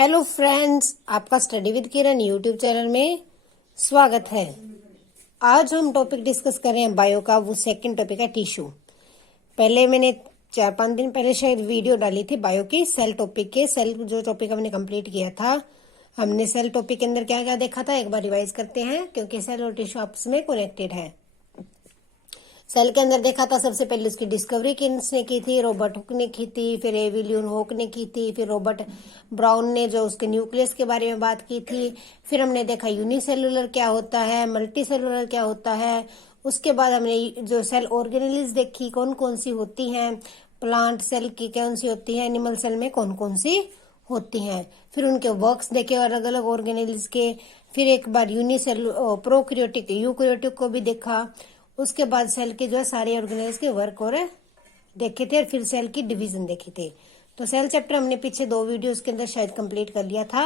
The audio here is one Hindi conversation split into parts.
हेलो फ्रेंड्स, आपका study with Kiran YouTube channel में स्वागत है। आज हम टॉपिक डिस्कस कर रहे हैं बायो का। वो सेकंड टॉपिक है टिश्यू। पहले मैंने 4-5 दिन पहले शायद वीडियो डाली थी बायो की सेल टॉपिक के। सेल जो टॉपिक हमने कंप्लीट किया था, हमने सेल टॉपिक के अंदर क्या क्या देखा था एक बार रिवाइज करते हैं, क्योंकि सेल और टिश्यू आपस में कनेक्टेड है। सेल के अंदर देखा था सबसे पहले उसकी डिस्कवरी किसने की थी, रॉबर्ट हुक ने की थी, फिर एविलियन हुक ने की थी, फिर रॉबर्ट ब्राउन ने जो उसके न्यूक्लियस के बारे में बात की थी। फिर हमने देखा यूनिसेलुलर क्या होता है, मल्टी सेलुलर क्या होता है। उसके बाद हमने जो सेल ऑर्गेनेल्स देखी, कौन कौन सी होती हैं, प्लांट सेल की कौन सी होती है, एनिमल सेल में कौन कौन सी होती हैं। फिर उनके वर्क्स देखे अलग अलग ऑर्गेनेल्स के। फिर एक बार प्रोकैरियोटिक यूकैरियोटिक को भी देखा। उसके बाद सेल के जो है सारे ऑर्गेनेल्स के वर्क और देखे थे, और फिर सेल की डिवीजन देखे थे। तो सेल चैप्टर हमने पीछे 2 वीडियोस के अंदर शायद कंप्लीट कर लिया था।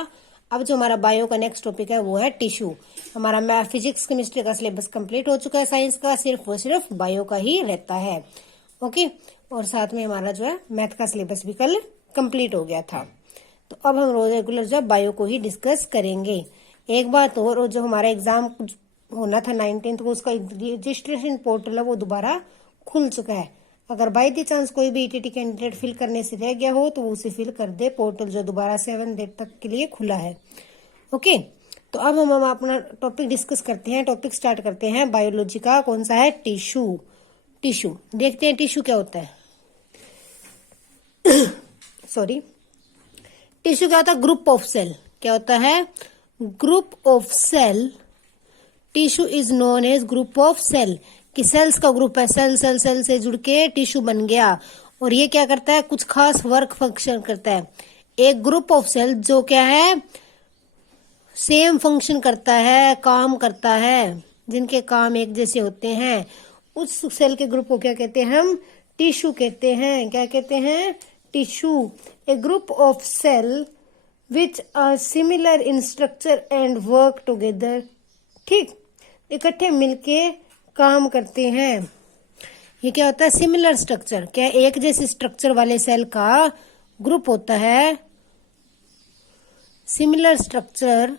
अब जो हमारा बायो का नेक्स्ट टॉपिक है वो है टिश्यू। हमारा फिजिक्स केमिस्ट्री का सिलेबस कंप्लीट हो चुका है। साइंस का सिर्फ बायो का ही रहता है। ओके, और साथ में हमारा जो है मैथ का सिलेबस भी कल कंप्लीट हो गया था। तो अब हम रोज रेगुलर जो बायो को ही डिस्कस करेंगे। एक बात और, जो हमारा एग्जाम होना था 19 को, उसका रजिस्ट्रेशन पोर्टल है वो दोबारा खुल चुका है। अगर बाई द चांस कोई भी ईटीटी कैंडिडेट फिल करने से रह गया हो तो वो उसे फिल कर दे। पोर्टल जो दोबारा 7 डेट तक के लिए खुला है। ओके, तो अब हम अपना टॉपिक डिस्कस करते हैं। टॉपिक स्टार्ट करते हैं बायोलॉजी का। कौन सा है? टिश्यू। टिश्यू देखते हैं टिश्यू क्या होता है। सॉरी, टिश्यू क्या होता है? Group of cell. क्या होता है? Group of cell. Tissue is known as group of cell, कि सेल्स का ग्रुप है। सेल सेल सेल से जुड़ के टिश्यू बन गया, और ये क्या करता है? कुछ खास वर्क फंक्शन करता है। एक ग्रुप ऑफ सेल जो क्या है, सेम फंक्शन करता है, काम करता है, जिनके काम एक जैसे होते हैं, उस सेल के ग्रुप को क्या कहते हैं? हम टिश्यू कहते हैं। क्या कहते हैं? Tissue. A group of cell which are similar in structure and work together. ठीक, इकट्ठे मिलके काम करते हैं। ये क्या होता है? Similar structure. क्या एक जैसे स्ट्रक्चर वाले सेल का ग्रुप होता है। Similar structure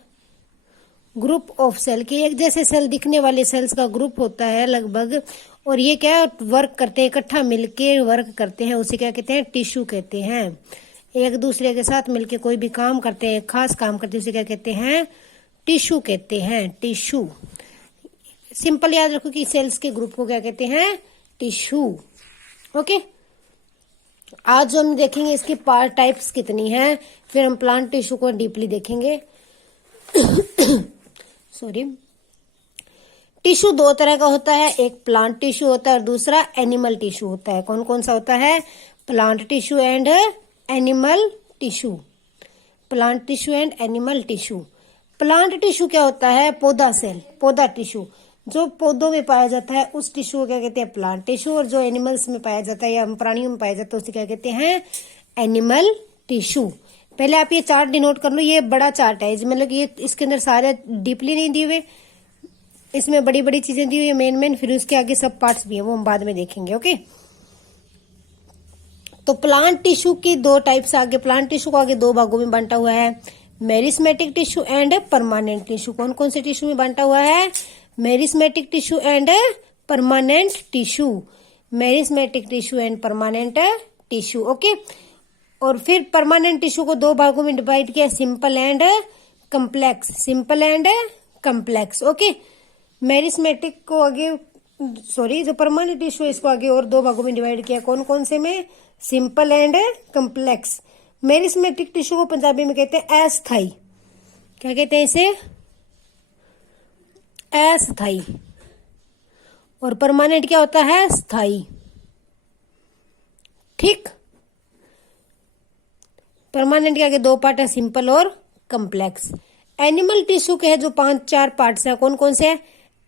group of cell, के एक जैसे सेल दिखने वाले सेल्स का ग्रुप होता है लगभग, और ये क्या वर्क करते हैं, इकट्ठा मिलके वर्क करते हैं, उसे क्या कहते हैं? टिश्यू कहते हैं। एक दूसरे के साथ मिलके कोई भी काम करते हैं, खास काम करते हैं, उसे क्या कहते हैं? टिश्यू कहते हैं। टिश्यू। सिंपल याद रखो कि सेल्स के ग्रुप को क्या कहते हैं? टिश्यू। ओके, आज जो हम देखेंगे इसकी पार्ट टाइप्स कितनी हैं, फिर हम प्लांट टिश्यू को डीपली देखेंगे। सॉरी, टिश्यू 2 तरह का होता है। एक प्लांट टिश्यू होता है और दूसरा एनिमल टिश्यू होता है। कौन कौन सा होता है? Plant tissue and animal tissue. Plant tissue and animal tissue. Plant tissue क्या होता है? पौधा सेल, पौधा टिश्यू जो पौधों में पाया जाता है, उस टिश्यू को क्या कहते हैं? Plant tissue. और जो एनिमल्स में पाया जाता है या प्राणियों में पाया जाता है उसे क्या कहते हैं? Animal tissue. पहले आप ये चार्ट डिनोट कर लो। ये बड़ा चार्ट है, मतलब ये इसके अंदर सारे डीपली नहीं दिए हुए, इसमें बड़ी बड़ी चीजें दी हुई है मेन। फिर उसके आगे सब पार्ट्स भी है, वो हम बाद में देखेंगे। ओके, तो प्लांट टिश्यू की 2 टाइप्स आगे। प्लांट टिश्यू को आगे 2 भागों में बांटा हुआ है, meristematic tissue and permanent tissue. कौन कौन से टिश्यू में बांटा हुआ है? Meristematic tissue and permanent tissue. Meristematic tissue and permanent tissue. Okay, और फिर परमानेंट टिश्यू को 2 भागों में डिवाइड किया, simple and complex. Simple and complex. Okay, meristematic को आगे, सॉरी, जो परमानेंट टिश्यू है इसको आगे और 2 भागों में डिवाइड किया। कौन कौन से में? Simple and complex. Meristematic tissue को पंजाबी में कहते हैं अस्थाई। क्या कहते हैं इसे? अस्थाई। और परमानेंट क्या होता है? स्थाई। ठीक, परमानेंट के आगे 2 पार्ट है, सिंपल और कम्प्लेक्स। एनिमल टिश्यू के है जो 5-4 पार्ट्स हैं। कौन कौन से हैं?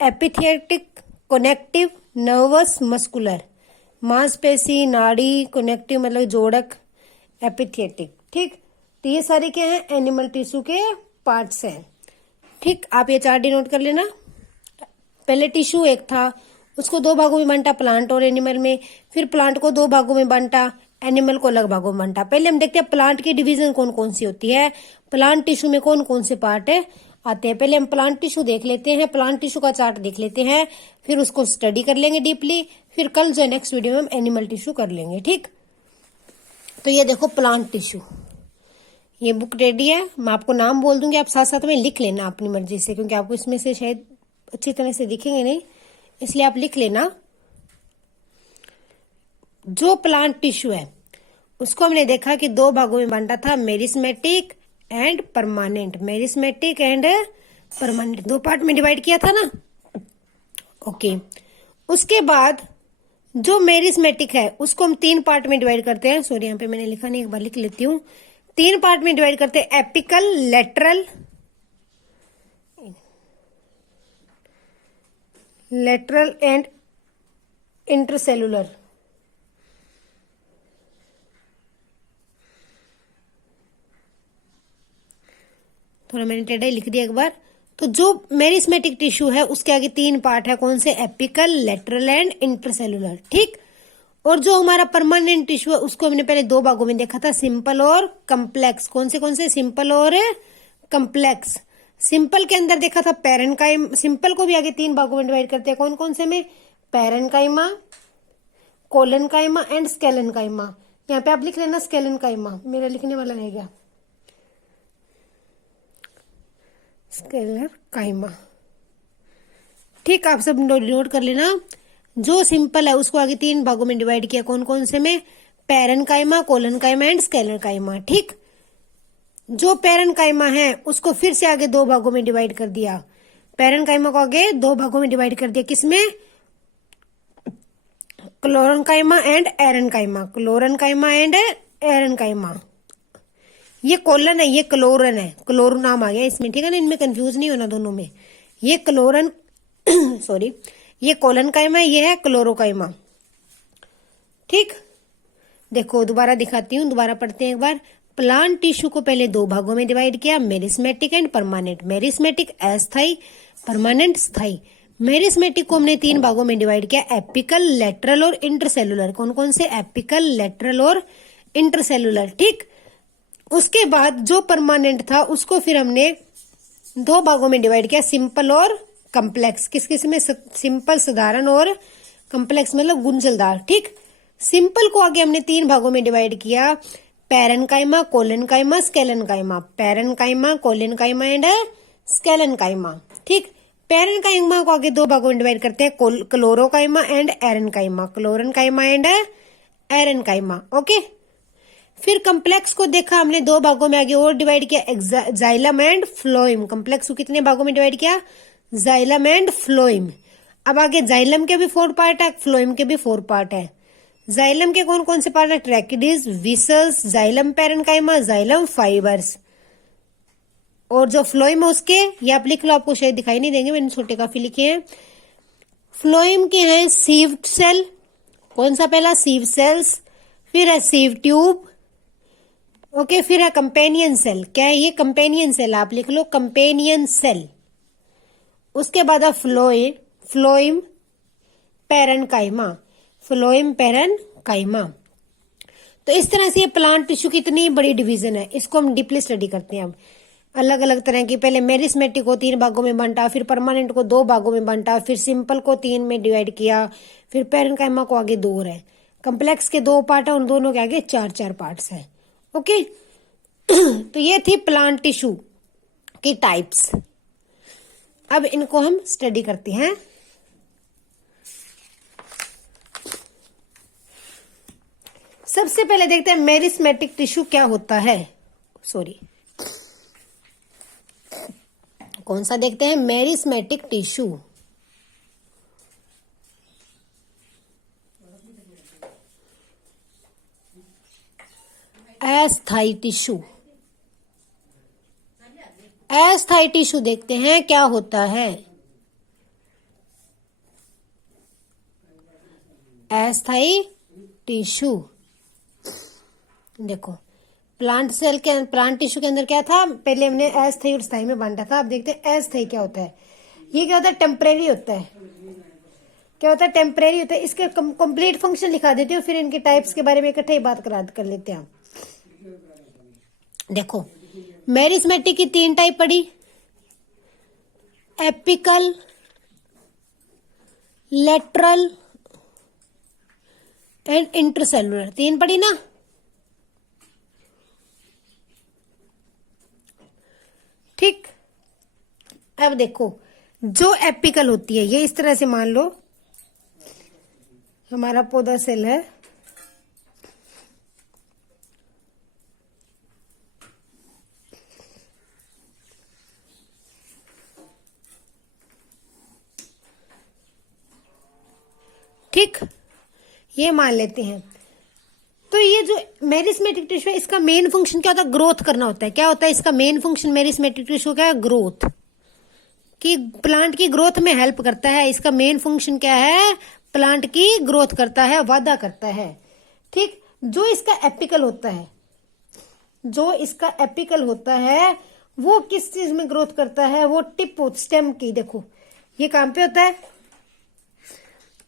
एपिथेटिक, कनेक्टिव, नर्वस, मस्कुलर। मांसपेशी, नाड़ी, कनेक्टिव मतलब जोड़क, एपिथेटिक। ठीक, तो ये सारे क्या हैं? एनिमल टिश्यू के पार्ट्स हैं। ठीक, आप ये चार्ट डिनोट कर लेना। पहले टिश्यू एक था, उसको 2 भागों में बांटा, प्लांट और एनिमल में। फिर प्लांट को 2 भागों में बांटा, एनिमल को अलग भागों में बांटा। पहले हम देखते हैं प्लांट की डिवीजन कौन कौन सी होती है, प्लांट टिश्यू में कौन कौन से पार्ट आते हैं। पहले हम प्लांट टिश्यू देख लेते हैं, प्लांट टिश्यू का चार्ट देख लेते हैं, फिर उसको स्टडी कर लेंगे डीपली, फिर कल जो नेक्स्ट वीडियो में हम एनिमल टिश्यू कर लेंगे। ठीक, तो ये देखो प्लांट टिश्यू, ये बुक रेडी है, मैं आपको नाम बोल दूंगी, आप साथ साथ में लिख लेना अपनी मर्जी से, क्योंकि आपको इसमें से शायद अच्छी तरह से दिखेंगे नहीं, इसलिए आप लिख लेना। जो प्लांट टिश्यू है उसको हमने देखा कि दो भागों में बांटा था, meristematic and permanent, meristematic and permanent, दो पार्ट में डिवाइड किया था ना। ओके, उसके बाद जो मेरिस्मेटिक है उसको हम तीन पार्ट में डिवाइड करते हैं, सॉरी यहाँ पे मैंने लिखा नहीं, एक बार लिख लेती हूँ। तीन पार्ट में डिवाइड करते हैं, एपिकल, लेटरल एंड इंटरसेलुलर। थोड़ा मैंने टेढ़ा ही लिख दिया एक बार। तो जो मेरिस्मेटिक टिश्यू है उसके आगे तीन पार्ट है, कौन से, एपिकल, लेटरल एंड इंटरसेलुलर। ठीक, और जो हमारा परमानेंट टिश्यू है उसको हमने पहले दो भागों में देखा था, सिंपल और कम्प्लेक्स। कौन से, सिंपल और कम्प्लेक्स। सिंपल के अंदर देखा था पैरेन्काइमा, सिंपल को भी आगे तीन भागों में डिवाइड करते हैं, कौन कौन से में, पैरेन्काइमा, कोलेनकाइमा एंड स्केलेनकाइमा। यहाँ पे आप लिख लेना स्केलेनकाइमा, मेरा लिखने वाला रह गया, स्केलर काइमा। ठीक, आप सब नोट कर लेना। जो सिंपल है उसको आगे तीन भागों में डिवाइड किया, कौन कौन से में, पैरेन्काइमा, कोलेनकाइमा एंड स्केलेनकाइमा। ठीक, जो पैरेन्काइमा है उसको फिर से आगे दो भागों में डिवाइड कर दिया, पैरेन्काइमा को आगे दो भागों में डिवाइड कर दिया, किसमें, chlorenchyma and aerenchyma, chlorenchyma and aerenchyma. ये कोलन है, ये क्लोरन है, क्लोरो नाम आ गया इसमें, ठीक है ना, इनमें कंफ्यूज नहीं होना दोनों में। ये क्लोरन सॉरी, ये कोलनकाइमा, ये है क्लोरोकाइमा। ठीक, देखो दोबारा दिखाती हूँ, दोबारा पढ़ते हैं एक बार। प्लांट टिश्यू को पहले दो भागों में डिवाइड किया, मेरिस्मेटिक एंड परमानेंट। मेरिस्मेटिक अस्थाई, परमानेंट स्थाई। मेरिस्मेटिक को हमने तीन भागों में डिवाइड किया, एपिकल, लेटरल और इंटरसेलुलर। कौन कौन से, एपिकल, लेटरल और इंटरसेलुलर। ठीक, उसके बाद जो परमानेंट था उसको फिर हमने दो भागों में डिवाइड किया, सिंपल और कम्प्लेक्स। किस किस में, सिंपल साधारण और कम्प्लेक्स मतलब गुंझलदार। ठीक, सिंपल को आगे हमने तीन भागों में डिवाइड किया, parenchyma, collenchyma, sclerenchyma. Parenchyma, collenchyma and sclerenchyma. ठीक, पैरेन्काइमा को आगे दो भागों में डिवाइड करते हैं, क्लोरोकाइमा and aerenchyma, chlorenchyma and aerenchyma. Okay, फिर कम्प्लेक्स को देखा हमने दो भागों में आगे और डिवाइड किया, जाइलम एंड फ्लोइम। कम्प्लेक्स को कितने भागों में डिवाइड किया, जाइलम एंड फ्लोइम। अब आगे जाइलम के भी 4 पार्ट है, फ्लोइम के भी 4 पार्ट है। जाइलम के कौन कौन से पार्ट है, tracheids, vessels, xylem parenchyma, xylem fibres. और जो फ्लोइम है उसके, ये आप लिख लो, आपको शायद दिखाई नहीं देंगे, मैंने छोटे काफी लिखे हैं। फ्लोइम के हैं सीव्ड सेल, कौन सा पहला, सीव सेल्स, फिर है सीव ट्यूब। ओके, फिर है कंपेनियन सेल। क्या है ये, कंपेनियन सेल, आप लिख लो कंपेनियन सेल। उसके बाद है फ्लोइम पैरेन्काइमा, फ्लोइम पैरेन्काइमा। तो इस तरह से ये प्लांट टिश्यू की इतनी बड़ी डिवीजन है, इसको हम डीपली स्टडी करते हैं। अब अलग अलग तरह की, पहले मेरिस्मेटिक को तीन भागों में बांटा, फिर परमानेंट को दो भागों में बांटा, फिर सिंपल को तीन में डिवाइड किया, फिर पैरेन्काइमा को आगे दो है, कम्प्लेक्स के दो पार्ट है, उन दोनों के आगे चार चार पार्ट्स हैं। ओके तो ये थी प्लांट टिश्यू की टाइप्स। अब इनको हम स्टडी करते हैं। सबसे पहले देखते हैं मेरिस्मेटिक टिश्यू क्या होता है। सॉरी, कौन सा देखते हैं, मेरिस्मेटिक टिश्यू। अस्थायी टिश्यू, अस्थायी टिश्यू देखते हैं क्या होता है। अस्थायी टिश्यू देखो, प्लांट टिश्यू के अंदर क्या था, पहले हमने अस्थायी और स्थायी में बांटा था। अब देखते हैं अस्थायी क्या होता है। ये क्या होता है, टेम्परेरी होता है। क्या होता है, टेम्परेरी होता है। इसके कंप्लीट फंक्शन लिखा देती हूँ, फिर इनके टाइप्स के बारे में इकट्ठे ही बात कर लेते हैं। देखो, मेरिस्मेटिक की 3 टाइप पड़ी, एपिकल, लेटरल एंड इंटरसेलुलर, 3 पड़ी ना। ठीक, अब देखो, जो एपिकल होती है, ये इस तरह से मान लो हमारा पौधा सेल है, ठीक, ये मान लेते हैं। तो ये जो मेरिस्मेटिक टिश्यू है, इसका मेन फंक्शन क्या होता है, ग्रोथ करना होता है। क्या होता है इसका मेन फंक्शन मेरिस्मेटिक टिश्यू का, ग्रोथ, कि प्लांट की ग्रोथ में हेल्प करता है। इसका मेन फंक्शन क्या है, प्लांट की ग्रोथ करता है, वाधा करता है। ठीक, जो इसका एपिकल होता है, जो इसका एपिकल होता है वो किस चीज में ग्रोथ करता है, वो टिप स्टेम की। देखो ये कहां पे होता है,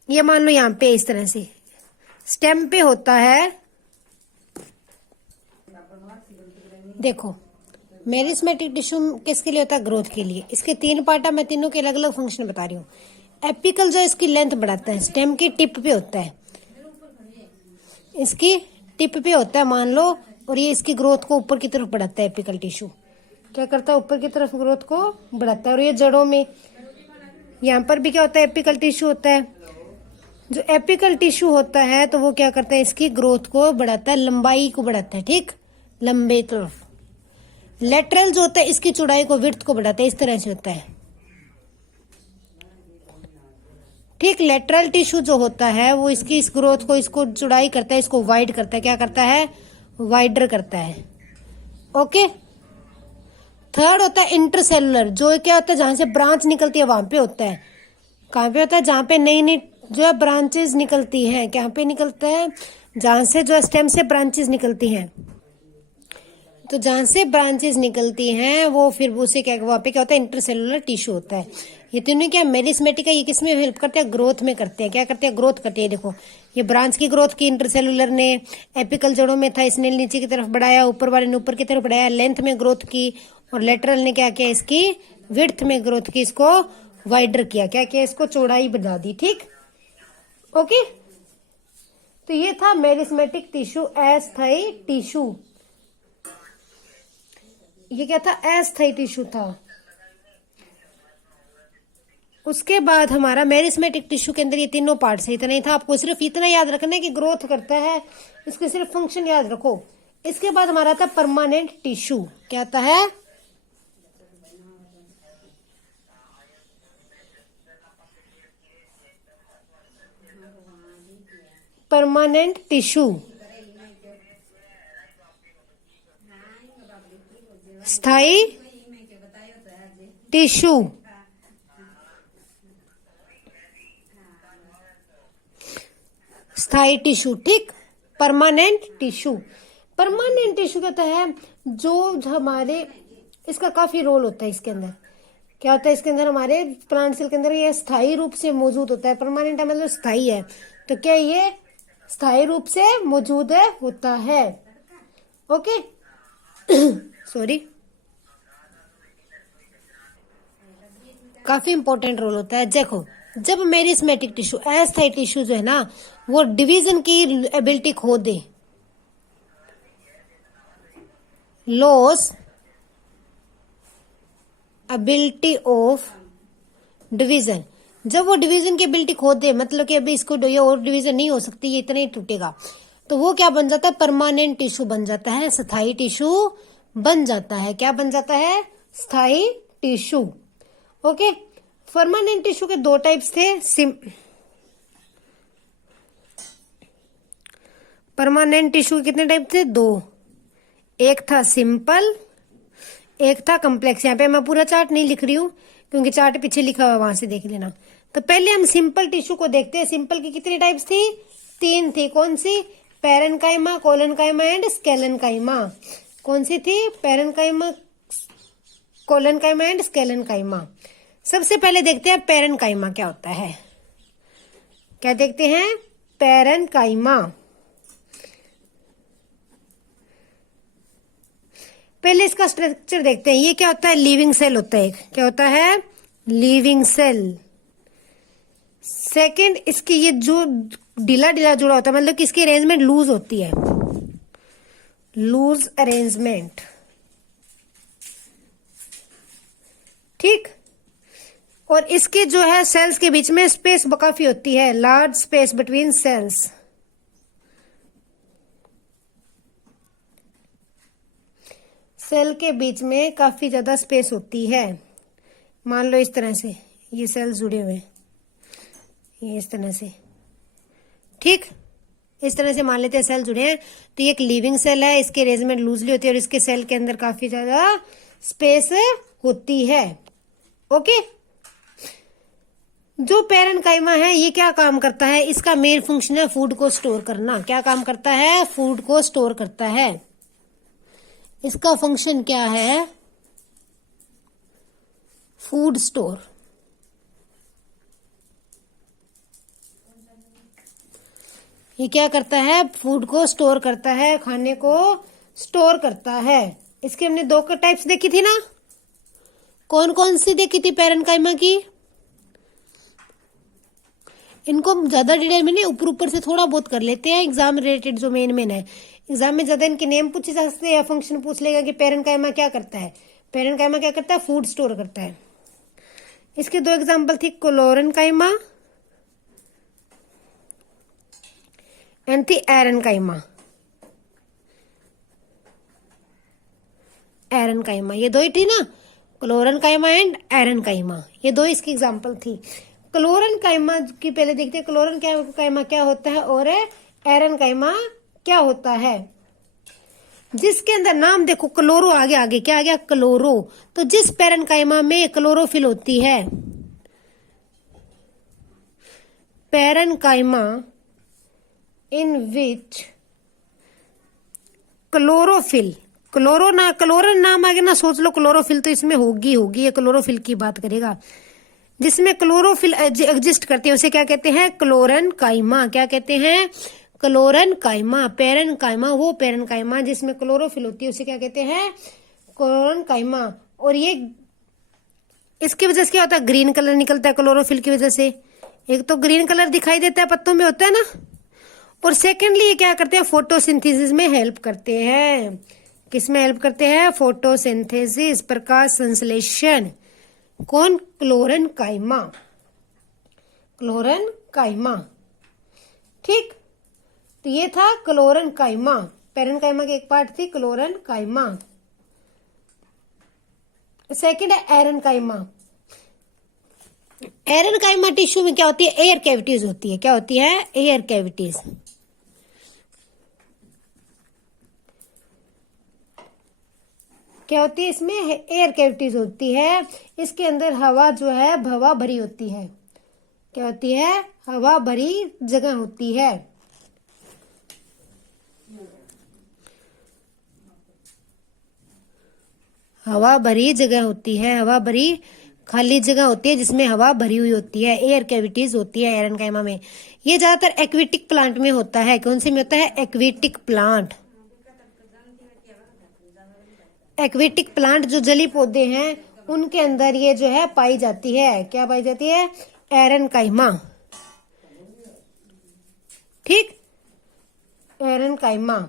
ये मान लो यहां पे इस तरह से स्टेम पे होता है। देखो, मेरिस्मेटिक टिश्यू किसके लिए होता है, ग्रोथ के लिए। इसके 3 पार्ट है, मैं तीनों के अलग अलग फंक्शन बता रही हूँ। एपिकल जो इसकी लेंथ बढ़ाता है, स्टेम की टिप पे होता है, इसकी टिप पे होता है मान लो, और ये इसकी ग्रोथ को ऊपर की तरफ बढ़ाता है। एपिकल टिश्यू क्या करता है, ऊपर की तरफ ग्रोथ को बढ़ाता है। और ये जड़ों में, यहाँ पर भी क्या होता है, एपिकल टिश्यू होता है। जो एपिकल टिश्यू होता है तो वो क्या करता है, इसकी ग्रोथ को बढ़ाता है, लंबाई को बढ़ाता है। ठीक, लंबे तरफ। लेटरल जो होता है इसकी चौड़ाई को, विड्थ को बढ़ाता है, इस तरह से होता है। ठीक, लेटरल टिश्यू जो होता है वो इसकी इस ग्रोथ को, इसको चौड़ाई करता है, इसको वाइड करता है। क्या करता है, वाइडर करता है। ओके, थर्ड होता है इंटरसेलुलर, जो क्या होता है, जहां से ब्रांच निकलती है वहां पे होता है। कहां पे होता है, जहां पे नई नई जो है ब्रांचेस निकलती हैं। कहां पे निकलता है, जहां से जो स्टेम से ब्रांचेस निकलती हैं। तो जहां से ब्रांचेस निकलती हैं वो फिर उसे क्या, वहां पे क्या होता है, इंटरसेलुलर टिश्यू होता है। ये तीनों क्या मेरिस्मेटिक है, ये किसमें हेल्प करते हैं, ग्रोथ में करते हैं। क्या करते हैं, ग्रोथ करते हैं। देखो, ये ब्रांच की ग्रोथ की इंटरसेलुलर ने, एपिकल जड़ों में था इसने नीचे की तरफ बढ़ाया, ऊपर वाले ने ऊपर की तरफ बढ़ाया, लेंथ में ग्रोथ की। और लेटरल ने क्या किया, इसकी विड्थ में ग्रोथ की, इसको वाइडर किया। क्या किया, इसको चौड़ाई बढ़ा दी। ठीक, ओके। तो ये था मेरिस्मेटिक टिश्यू, अस्थायी टिश्यू। ये क्या था, अस्थायी टिश्यू था। उसके बाद हमारा मेरिस्मेटिक टिश्यू के अंदर ये तीनों पार्ट है। इतना ही था, आपको सिर्फ इतना याद रखना है कि ग्रोथ करता है, इसके सिर्फ फंक्शन याद रखो। इसके बाद हमारा था परमानेंट टिश्यू। क्या आता है, परमानेंट टिश्यू, स्थायी टिश्यू। स्थायी टिश्यू, ठीक, परमानेंट टिश्यू। परमानेंट टिश्यू कहता है जो हमारे, इसका काफी रोल होता है इसके अंदर। क्या होता है इसके अंदर, हमारे प्लांट सेल के अंदर ये स्थायी रूप से मौजूद होता है। परमानेंट है मतलब स्थायी है, तो क्या ये स्थायी रूप से मौजूद है, होता है। ओके सॉरी, काफी इंपॉर्टेंट रोल होता है। देखो, जब मेरिस्मेटिक टिश्यू, अस्थायी टिश्यू जो है ना, वो डिवीजन की एबिलिटी खो दे, लॉस एबिलिटी ऑफ डिवीजन, जब वो डिवीजन की एबिलिटी खो दे, मतलब कि अभी इसको ये और डिवीजन नहीं हो सकती, ये इतना ही टूटेगा, तो वो क्या बन जाता है, परमानेंट टिश्यू बन जाता है, स्थायी टिश्यू बन जाता है। क्या बन जाता है, स्थायी टिश्यू। ओके, परमानेंट टिश्यू के 2 टाइप्स थे। परमानेंट टिश्यू के कितने टाइप थे, 2। एक था सिंपल, एक था कम्प्लेक्स। यहाँ पे मैं पूरा चार्ट नहीं लिख रही हूँ क्योंकि चार्ट पीछे लिखा हुआ, वहां से देख लेना। तो पहले हम सिंपल टिश्यू को देखते हैं। सिंपल की कितनी टाइप्स थी, 3 थी। कौन सी, पैरेनकाइमा, कोलेनकाइमा एंड स्केलेनकाइमा। कौन सी थी, पैरेनकाइमा, कोलेनकाइमा एंड स्केलेनकाइमा। सबसे पहले देखते हैं पैरेनकाइमा क्या होता है। क्या देखते हैं? पैरेनकाइमा। पहले इसका स्ट्रक्चर देखते हैं। ये क्या होता है? लिविंग सेल होता है। क्या होता है? Living cell. सेकंड, इसकी ये जो ढीला ढीला जुड़ा होता है, मतलब कि इसकी अरेंजमेंट लूज होती है, लूज अरेंजमेंट। ठीक। और इसके जो है सेल्स के बीच में स्पेस काफी होती है, large space between cells. Cell के बीच में काफी ज्यादा स्पेस होती है। मान लो इस तरह से ये सेल्स जुड़े हुए हैं, ये इस तरह से। ठीक, इस तरह से मान लेते हैं सेल जुड़े हैं। तो ये एक लिविंग सेल है, इसकी अरेंजमेंट लूजली होती है और इसके सेल के अंदर काफी ज्यादा स्पेस होती है। ओके। जो पैरेनकाइमा है ये क्या काम करता है? इसका मेन फंक्शन है फूड को स्टोर करना। क्या काम करता है? फूड को स्टोर करता है। इसका फंक्शन क्या है? Food store. ये क्या करता है? फूड को स्टोर करता है, खाने को स्टोर करता है। इसके हमने दो टाइप्स देखी थी ना? कौन कौन सी देखी थी पैरेनकाइमा की? इनको ज्यादा डिटेल में नहीं, ऊपर ऊपर से थोड़ा बहुत कर लेते हैं। एग्जाम रिलेटेड जो मेन है, एग्जाम में ज्यादा इनके नेम पूछे जा सकते हैं या फंक्शन पूछ लेगा कि पैरेनकाइमा क्या करता है। पैरेनकाइमा क्या करता है? फूड स्टोर करता है। इसके दो एग्जाम्पल थी, क्लोरेनकाइमा एंड थी एरेनकाइमा। एरेनकाइमा, ये दो ही थी ना, क्लोरेनकाइमा एंड एरेनकाइमा, ये दो इसकी एग्जाम्पल थी। क्लोरेनकाइमा की पहले देखते हैं, क्लोरेनकाइमा क्या होता है और एरेनकाइमा क्या होता है। जिसके अंदर नाम देखो, क्लोरो आगे आगे क्या आ गया? क्लोरो। तो जिस पैरेनकाइमा में क्लोरोफिल होती है, पैरेनकाइमा इन विच क्लोरोफिल, क्लोरन नाम आगे ना सोच लो, क्लोरोफिल तो इसमें होगी ये क्लोरोफिल की बात करेगा। जिसमें क्लोरोफिल एग्जिस्ट करती है उसे क्या कहते हैं? क्लोरेनकाइमा। क्या कहते हैं? क्लोरेनकाइमा। पैरेनकाइमा वो पैरेनकाइमा जिसमें क्लोरोफिल होती है उसे क्या कहते हैं? क्लोरेनकाइमा। और ये इसकी वजह से क्या होता है? ग्रीन कलर निकलता है क्लोरोफिल की वजह से। एक तो ग्रीन कलर दिखाई देता है, पत्तों में होता है ना। और सेकेंडली ये क्या करते हैं? फोटोसिंथेसिस में हेल्प करते हैं। किस में हेल्प करते हैं? फोटोसिंथेसिस, प्रकाश संश्लेषण। कौन? क्लोरेनकाइमा। क्लोरेनकाइमा। ठीक। तो ये था क्लोरेनकाइमा। पैरेनकाइमा की एक पार्ट थी क्लोरेनकाइमा। सेकंड है एरेनकाइमा। एरेनकाइमा टिश्यू में क्या होती है? एयर कैविटीज होती है। क्या होती है? Air cavities. क्या होती है? इसमें एयर कैविटीज होती है। इसके अंदर हवा जो है हवा भरी होती है। क्या होती है? हवा भरी जगह होती है। हवा भरी जगह होती है, हवा भरी खाली जगह होती है जिसमें हवा भरी हुई होती है, एयर कैविटीज होती है एरेनकाइमा में। ये ज्यादातर एक्वेटिक प्लांट में होता है। कौन से में होता है? Aquatic plant. एक्वेटिक प्लांट जो जली पौधे हैं उनके अंदर ये जो है पाई जाती है। क्या पाई जाती है? एरेनकाइमा। ठीक, एरेनकाइमा।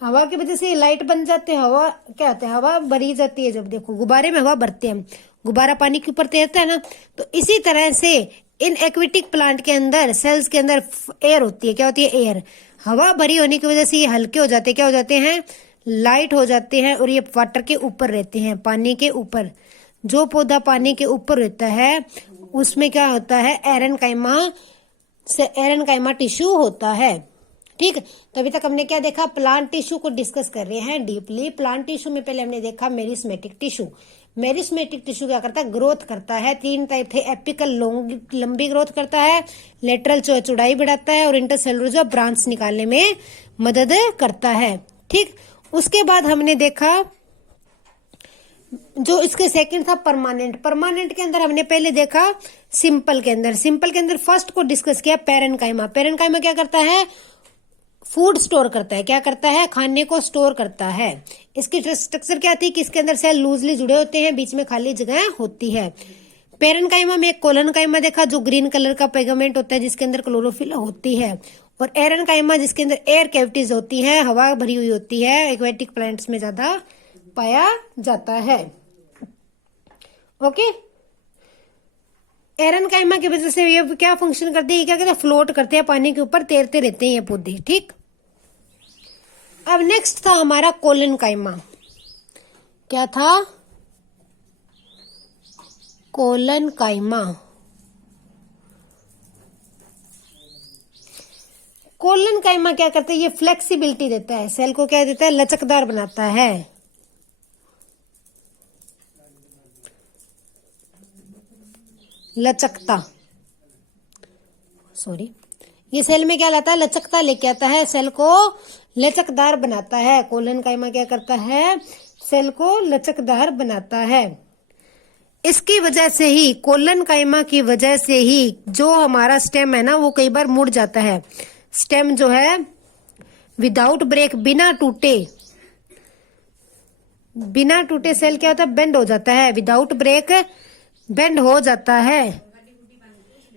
हवा की वजह से लाइट बन जाते हैं। हवा क्या होता है? हवा भरी जाती है। जब देखो गुब्बारे में हवा भरते हैं, गुब्बारा पानी के ऊपर तैरता है ना, तो इसी तरह से इन एक्वेटिक प्लांट के अंदर सेल्स के अंदर एयर होती है। क्या होती है? एयर। हवा भरी होने की वजह से ये हल्के हो जाते हैं। क्या हो जाते हैं? लाइट हो जाते हैं। और ये वाटर के ऊपर रहते हैं, पानी के ऊपर। जो पौधा पानी के ऊपर रहता है उसमें क्या होता है? एरेनकाइमा टिश्यू होता है। ठीक, तो अभी तक हमने क्या देखा? प्लांट टिश्यू को डिस्कस कर रहे हैं डीपली। प्लांट टिश्यू में पहले हमने देखा मेरिस्मेटिक टिश्यू। मेरिस्मेटिक टिश्यू क्या करता है? ग्रोथ करता है। तीन टाइप थे, एपिकल लंबी ग्रोथ करता है, लेटरल चौड़ाई बढ़ाता है, और इंटरसेलुलर जो ब्रांच निकालने में मदद करता है। ठीक, उसके बाद हमने देखा जो इसके सेकंड था परमानेंट। परमानेंट के अंदर हमने पहले देखा सिंपल के अंदर। सिंपल के अंदर फर्स्ट को डिस्कस किया पेरेन्काइमा। पेरेन्काइमा क्या करता है? फूड स्टोर करता है। क्या करता है? खाने को स्टोर करता है। इसकी स्ट्रक्चर क्या थी कि इसके अंदर सेल लूजली जुड़े होते हैं, बीच में खाली जगह होती है। पेरेन्काइमा में एक कोलनकाइमा देखा जो ग्रीन कलर का पेगामेंट होता है जिसके अंदर क्लोरोफिल होती है, और एरेनकाइमा जिसके अंदर एयर कैविटीज होती है, हवा भरी हुई होती है, एक्वेटिक प्लांट्स में ज्यादा पाया जाता है। ओके, एरेनकाइमा की वजह से ये क्या फंक्शन करते हैं? क्या कहते हैं? फ्लोट करते हैं, पानी के ऊपर तैरते रहते हैं ये पौधे। ठीक, अब नेक्स्ट था हमारा कोलनकाइमा। क्या था? कोलनकाइमा। कोलनकाइमा क्या करता है? ये फ्लेक्सिबिलिटी देता है, सेल को क्या देता है? लचकदार बनाता है। लचकता, सॉरी, ये सेल में क्या लाता है? लचकता लेके आता है, सेल को लचकदार बनाता है। कोलनकाइमा क्या करता है? सेल को लचकदार बनाता है। इसकी वजह से ही, कोलनकाइमा की वजह से ही जो हमारा स्टेम है ना वो कई बार मुड़ जाता है। स्टेम जो है विदाउट ब्रेक, बिना टूटे, बिना टूटे सेल क्या होता है? बेंड हो जाता है। विदाउट ब्रेक बेंड हो जाता है।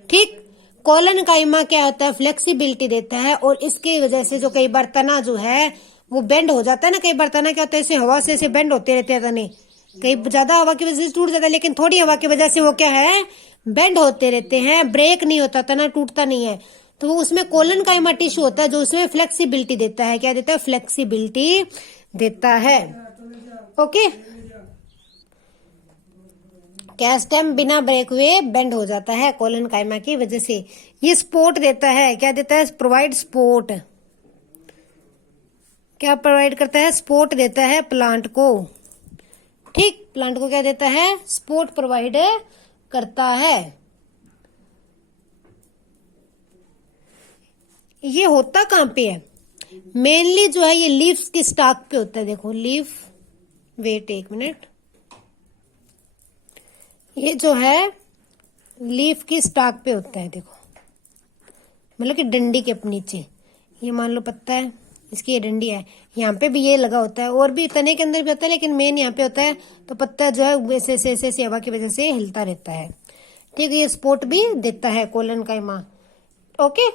ठीक, कोलनकाइमा क्या होता है? फ्लेक्सिबिलिटी देता है, और इसकी वजह से जो कई बार तना जो है वो बेंड हो जाता है ना। कई बार तना क्या होता है? ऐसे हवा से बेंड होते रहते हैं तने। कई ज्यादा हवा की वजह से टूट जाता है, लेकिन थोड़ी हवा की वजह से वो क्या है? बेंड होते रहते हैं, ब्रेक नहीं होता, तना टूटता नहीं है। तो वो उसमें कोलनकाइमा टिश्यू होता है जो उसमें फ्लेक्सिबिलिटी देता है। क्या देता है? फ्लेक्सिबिलिटी देता है। ओके, क्या स्टेम बिना ब्रेक हुए बेंड हो जाता है कोलनकाइमा की वजह से। ये सपोर्ट देता है। क्या देता है? Provide support. क्या प्रोवाइड करता है? सपोर्ट देता है प्लांट को। ठीक, प्लांट को क्या देता है? सपोर्ट प्रोवाइड करता है। ये होता कहां पे है? मेनली जो है ये लीव्स की स्टाक पे होता है। देखो लीफ, वेट एक मिनट, ये जो है लीफ की स्टाक पे होता है। देखो, मतलब कि डंडी के नीचे, ये मान लो पत्ता है, इसकी ये डंडी है, यहाँ पे भी ये लगा होता है, और भी तने के अंदर भी होता है, लेकिन मेन यहाँ पे होता है। तो पत्ता जो है ऐसे ऐसे हवा की वजह से हिलता रहता है। ठीक है, ये सपोर्ट भी देता है कोलनकाइमा। ओके,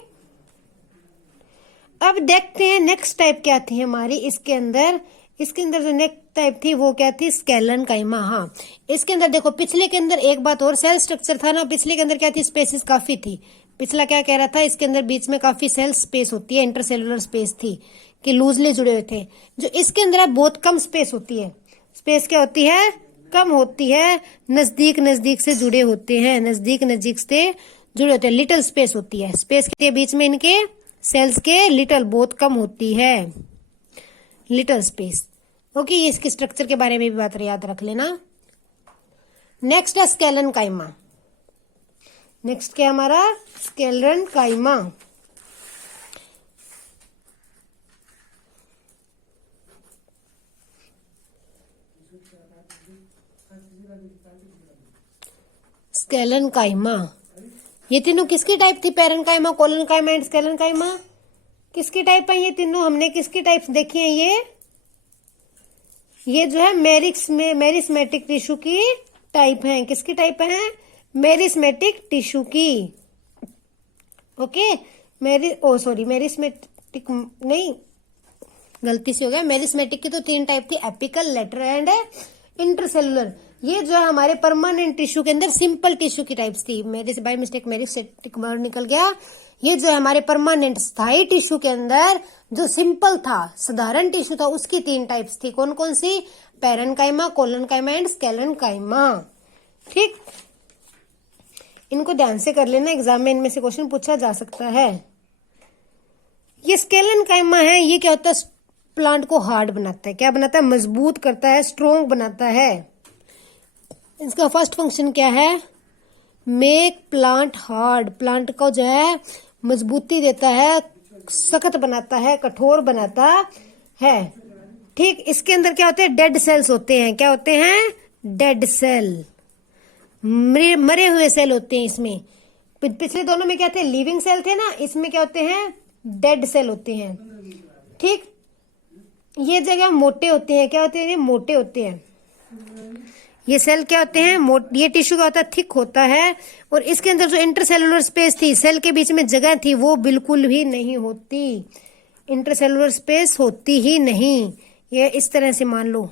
अब देखते हैं नेक्स्ट टाइप क्या थी हमारी इसके अंदर। इसके अंदर जो नेक्स्ट टाइप थी वो क्या थी? स्केलनकाइमा। हाँ, इसके अंदर देखो, पिछले के अंदर एक बात और, सेल स्ट्रक्चर था ना, पिछले के अंदर क्या थी? स्पेसिस काफी थी। पिछला क्या कह रहा था? इसके अंदर बीच में काफी सेल स्पेस होती है, इंटरसेलुलर स्पेस थी कि लूजली जुड़े हुए थे। जो इसके अंदर है बहुत कम स्पेस होती है। स्पेस क्या होती है? कम होती है। नजदीक नजदीक से जुड़े होते हैं, नजदीक नजदीक से जुड़े होते हैं, लिटिल स्पेस होती है। स्पेस के बीच में इनके सेल्स के लिटिल, बहुत कम होती है, लिटिल स्पेस। ओके, ये इसके स्ट्रक्चर के बारे में भी बात याद रख लेना। नेक्स्ट है स्केलनकाइमा। नेक्स्ट क्या हमारा? स्केलनकाइमा। स्केलनकाइमा, ये तीनों किसकी टाइप थी? पेरेन्काइमा, कोलनकाइमा एंड स्केलनकाइमा किसकी टाइप है? ये तीनों हमने किसकी टाइप्स देखी है? ये जो है मेरिस्मेटिक टिश्यू की टाइप है। किसकी टाइप है? मेरिस्मेटिक टिश्यू की। ओके, मेरिस्मेटिक नहीं, गलती से हो गया। मेरिस्मेटिक की तो तीन टाइप थी, एपिकल, लेटरल एंड इंटरसेलुलर। ये जो है हमारे परमानेंट टिश्यू के अंदर सिंपल टिश्यू की टाइप्स थी। मेरे से बाय मिस्टेक मेरिस्मेटिक वर्ड निकल गया। ये जो है हमारे परमानेंट स्थायी टिश्यू के अंदर जो सिंपल था, साधारण टिश्यू था, उसकी तीन टाइप्स थी। कौन कौन सी? Parenchyma, collenchyma and sclerenchyma. ठीक, इनको ध्यान से कर लेना, एग्जाम में इनमें से क्वेश्चन पूछा जा सकता है। ये स्केलनकाइमा है, ये क्या होता है? प्लांट को हार्ड बनाता है। क्या बनाता है? मजबूत करता है, स्ट्रोंग बनाता है। इसका फर्स्ट फंक्शन क्या है? Make plant hard. प्लांट को जो है मजबूती देता है, सख्त बनाता है, कठोर बनाता है। ठीक, इसके अंदर क्या होते हैं? डेड सेल्स होते हैं। क्या होते हैं? डेड सेल, मरे हुए सेल होते हैं इसमें। पिछले दोनों में क्या थे, लिविंग सेल थे ना, इसमें क्या होते हैं, डेड सेल होते हैं। ठीक, ये जगह मोटे होते हैं, क्या होते हैं, ये मोटे होते हैं। ये सेल क्या होते हैं, ये टिश्यू क्या होता है, थिक होता है। और इसके अंदर जो इंटरसेलुलर स्पेस थी, सेल के बीच में जगह थी, वो बिल्कुल भी नहीं होती। इंटरसेलुलर स्पेस होती ही नहीं। ये इस तरह से मान लो,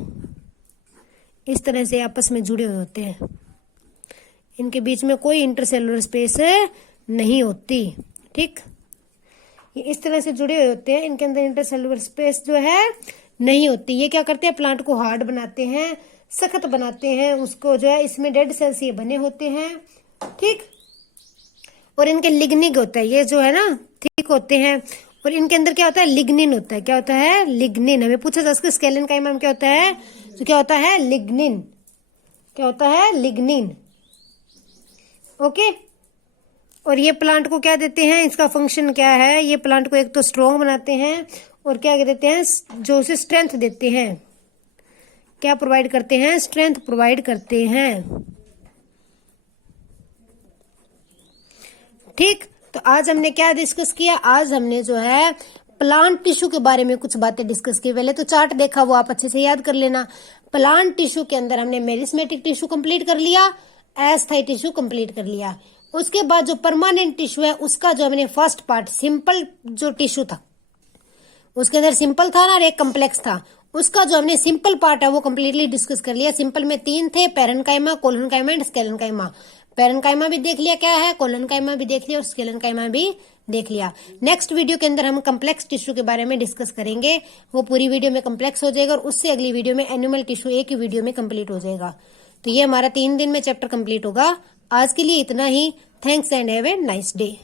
इस तरह से आपस में जुड़े हुए होते हैं, इनके बीच में कोई इंटरसेलुलर स्पेस नहीं होती। ठीक, ये इस तरह से जुड़े हुए होते हैं, इनके अंदर इंटरसेलुलर स्पेस जो है नहीं होती। ये क्या करते हैं, प्लांट को हार्ड बनाते हैं, सख्त बनाते हैं उसको, जो है इसमें डेड सेल्स ये बने होते हैं। ठीक, और इनके लिग्निन होता है, ये जो है ना थिक होते हैं, और इनके अंदर क्या होता है, लिग्निन होता है। क्या होता है, लिग्निन। हमें पूछा था इसके स्केलेनकाइमा में क्या होता है, तो क्या होता है, लिग्निन। क्या होता है, लिग्निन। ओके, और ये प्लांट को क्या देते हैं, इसका फंक्शन क्या है, ये प्लांट को एक तो स्ट्रॉन्ग बनाते हैं, और क्या देते हैं, जो उसे स्ट्रेंथ देते हैं। क्या प्रोवाइड करते हैं, स्ट्रेंथ प्रोवाइड करते हैं। ठीक, तो आज हमने क्या डिस्कस किया, आज हमने जो है प्लांट टिश्यू के बारे में कुछ बातें डिस्कस की। पहले तो चार्ट देखा, वो आप अच्छे से याद कर लेना। प्लांट टिश्यू के अंदर हमने मेरिस्मेटिक टिश्यू कंप्लीट कर लिया, अस्थायी टिश्यू कंप्लीट कर लिया। उसके बाद जो परमानेंट टिश्यू है, उसका जो हमने फर्स्ट पार्ट सिंपल जो टिश्यू था, उसके अंदर सिंपल था ना और एक कम्प्लेक्स था, उसका जो हमने सिंपल पार्ट है वो कंप्लीटली डिस्कस कर लिया। सिंपल में 3 थे, पैरेन्काइमा, कोलोनकाइमा एंड स्केलेनकाइमा। पैरेन्काइमा भी देख लिया क्या है, कोलोनकाइमा भी देख लिया और स्केलेनकाइमा भी देख लिया। नेक्स्ट वीडियो के अंदर हम कम्प्लेक्स टिश्यू के बारे में डिस्कस करेंगे, वो पूरी वीडियो में कम्प्लेक्स हो जाएगा, और उससे अगली वीडियो में एनिमल टिश्यू एक ही वीडियो में कंप्लीट हो जाएगा। तो ये हमारा 3 दिन में चैप्टर कंप्लीट होगा। आज के लिए इतना ही। Thanks and have a nice day.